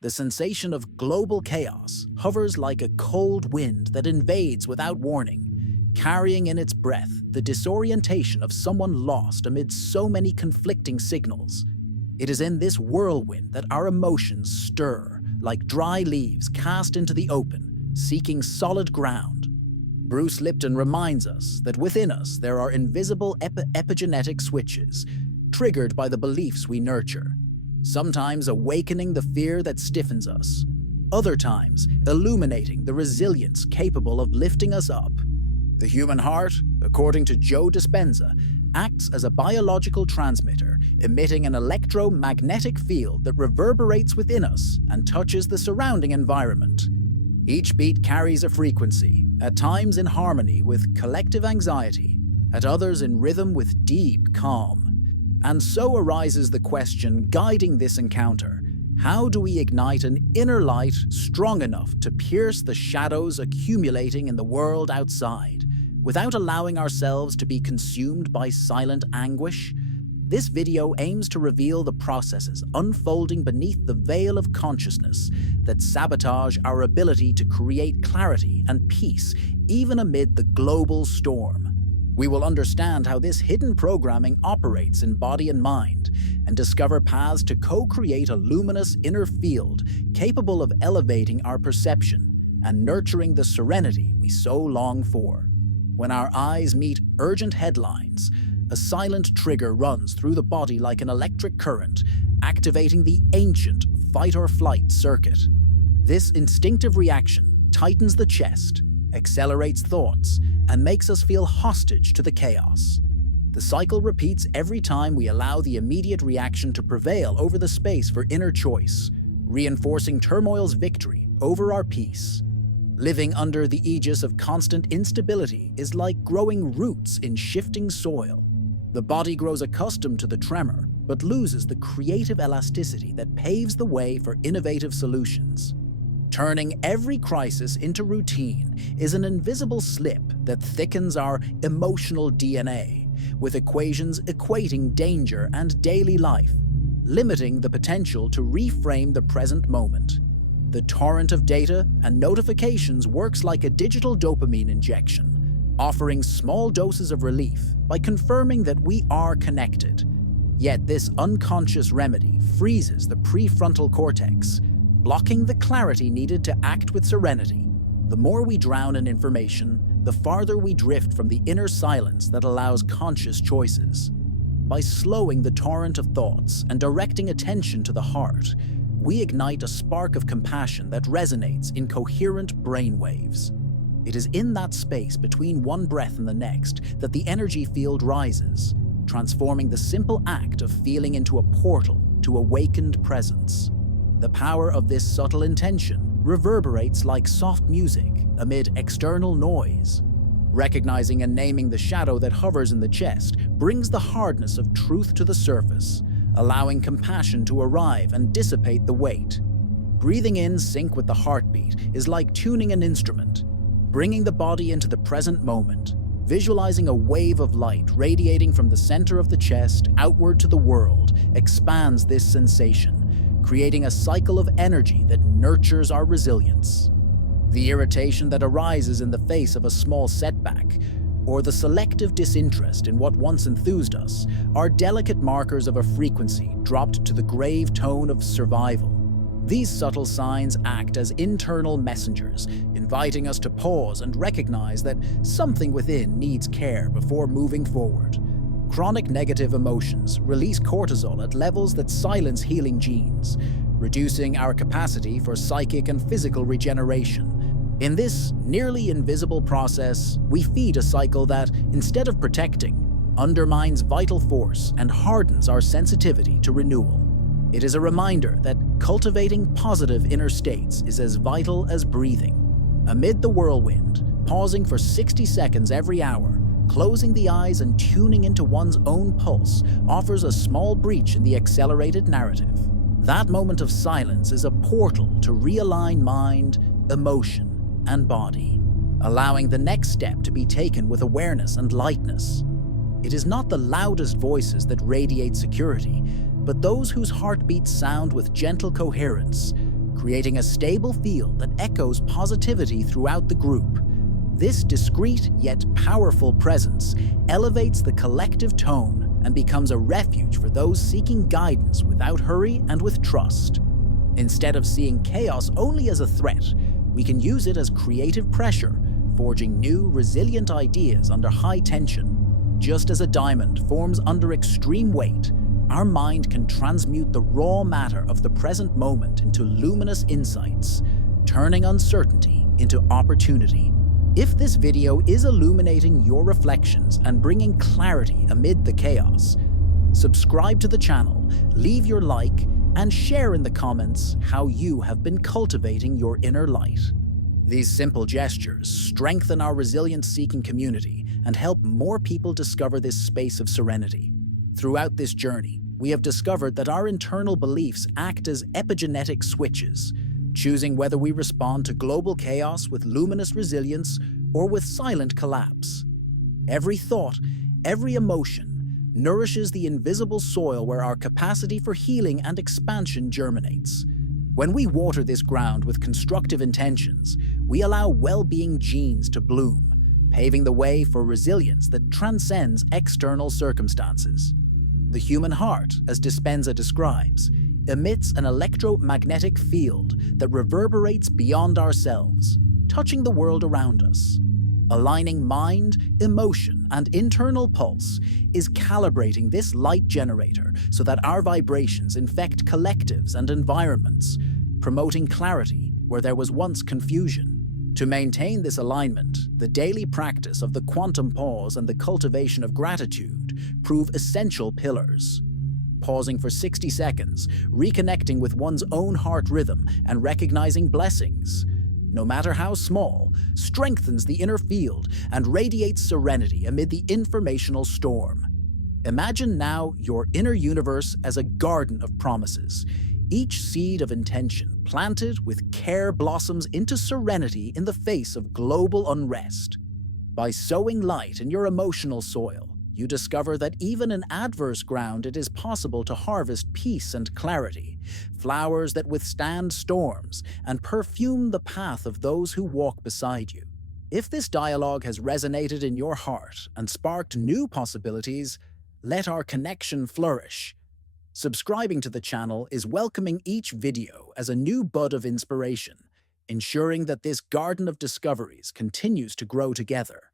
The sensation of global chaos hovers like a cold wind that invades without warning, carrying in its breath the disorientation of someone lost amid so many conflicting signals. It is in this whirlwind that our emotions stir, like dry leaves cast into the open, seeking solid ground. Bruce Lipton reminds us that within us there are invisible epigenetic switches, triggered by the beliefs we nurture, sometimes awakening the fear that stiffens us, other times illuminating the resilience capable of lifting us up. The human heart, according to Joe Dispenza, acts as a biological transmitter, emitting an electromagnetic field that reverberates within us and touches the surrounding environment. Each beat carries a frequency, at times in harmony with collective anxiety, at others in rhythm with deep calm. And so arises the question guiding this encounter: how do we ignite an inner light strong enough to pierce the shadows accumulating in the world outside, without allowing ourselves to be consumed by silent anguish? This video aims to reveal the processes unfolding beneath the veil of consciousness that sabotage our ability to create clarity and peace even amid the global storm. We will understand how this hidden programming operates in body and mind, and discover paths to co-create a luminous inner field capable of elevating our perception and nurturing the serenity we so long for. When our eyes meet urgent headlines, a silent trigger runs through the body like an electric current, activating the ancient fight-or-flight circuit. This instinctive reaction tightens the chest, accelerates thoughts, and makes us feel hostage to the chaos. The cycle repeats every time we allow the immediate reaction to prevail over the space for inner choice, reinforcing turmoil's victory over our peace. Living under the aegis of constant instability is like growing roots in shifting soil. The body grows accustomed to the tremor, but loses the creative elasticity that paves the way for innovative solutions. Turning every crisis into routine is an invisible slip that thickens our emotional DNA, with equations equating danger and daily life, limiting the potential to reframe the present moment. The torrent of data and notifications works like a digital dopamine injection, offering small doses of relief by confirming that we are connected. Yet this unconscious remedy freezes the prefrontal cortex, blocking the clarity needed to act with serenity. The more we drown in information, the farther we drift from the inner silence that allows conscious choices. By slowing the torrent of thoughts and directing attention to the heart, we ignite a spark of compassion that resonates in coherent brainwaves. It is in that space between one breath and the next that the energy field rises, transforming the simple act of feeling into a portal to awakened presence. The power of this subtle intention reverberates like soft music amid external noise. Recognizing and naming the shadow that hovers in the chest brings the hardness of truth to the surface, allowing compassion to arrive and dissipate the weight. Breathing in sync with the heartbeat is like tuning an instrument, bringing the body into the present moment. Visualizing a wave of light radiating from the center of the chest outward to the world expands this sensation, creating a cycle of energy that nurtures our resilience. The irritation that arises in the face of a small setback, or the selective disinterest in what once enthused us, are delicate markers of a frequency dropped to the grave tone of survival. These subtle signs act as internal messengers, inviting us to pause and recognize that something within needs care before moving forward. Chronic negative emotions release cortisol at levels that silence healing genes, reducing our capacity for psychic and physical regeneration. In this nearly invisible process, we feed a cycle that, instead of protecting, undermines vital force and hardens our sensitivity to renewal. It is a reminder that cultivating positive inner states is as vital as breathing. Amid the whirlwind, pausing for 60 seconds every hour, closing the eyes and tuning into one's own pulse offers a small breach in the accelerated narrative. That moment of silence is a portal to realign mind, emotion, and body, allowing the next step to be taken with awareness and lightness. It is not the loudest voices that radiate security, but those whose heartbeats sound with gentle coherence, creating a stable field that echoes positivity throughout the group. This discreet yet powerful presence elevates the collective tone and becomes a refuge for those seeking guidance without hurry and with trust. Instead of seeing chaos only as a threat, we can use it as creative pressure, forging new, resilient ideas under high tension. Just as a diamond forms under extreme weight, our mind can transmute the raw matter of the present moment into luminous insights, turning uncertainty into opportunity. If this video is illuminating your reflections and bringing clarity amid the chaos, subscribe to the channel, leave your like, and share in the comments how you have been cultivating your inner light. These simple gestures strengthen our resilience-seeking community and help more people discover this space of serenity. Throughout this journey, we have discovered that our internal beliefs act as epigenetic switches, choosing whether we respond to global chaos with luminous resilience or with silent collapse. Every thought, every emotion, nourishes the invisible soil where our capacity for healing and expansion germinates. When we water this ground with constructive intentions, we allow well-being genes to bloom, paving the way for resilience that transcends external circumstances. The human heart, as Dispenza describes, emits an electromagnetic field that reverberates beyond ourselves, touching the world around us. Aligning mind, emotion, and internal pulse is calibrating this light generator so that our vibrations infect collectives and environments, promoting clarity where there was once confusion. To maintain this alignment, the daily practice of the quantum pause and the cultivation of gratitude prove essential pillars. Pausing for 60 seconds, reconnecting with one's own heart rhythm and recognizing blessings, no matter how small, strengthens the inner field and radiates serenity amid the informational storm. Imagine now your inner universe as a garden of promises. Each seed of intention planted with care blossoms into serenity in the face of global unrest. By sowing light in your emotional soil, you discover that even in adverse ground it is possible to harvest peace and clarity, flowers that withstand storms and perfume the path of those who walk beside you. If this dialogue has resonated in your heart and sparked new possibilities, let our connection flourish. Subscribing to the channel is welcoming each video as a new bud of inspiration, ensuring that this garden of discoveries continues to grow together.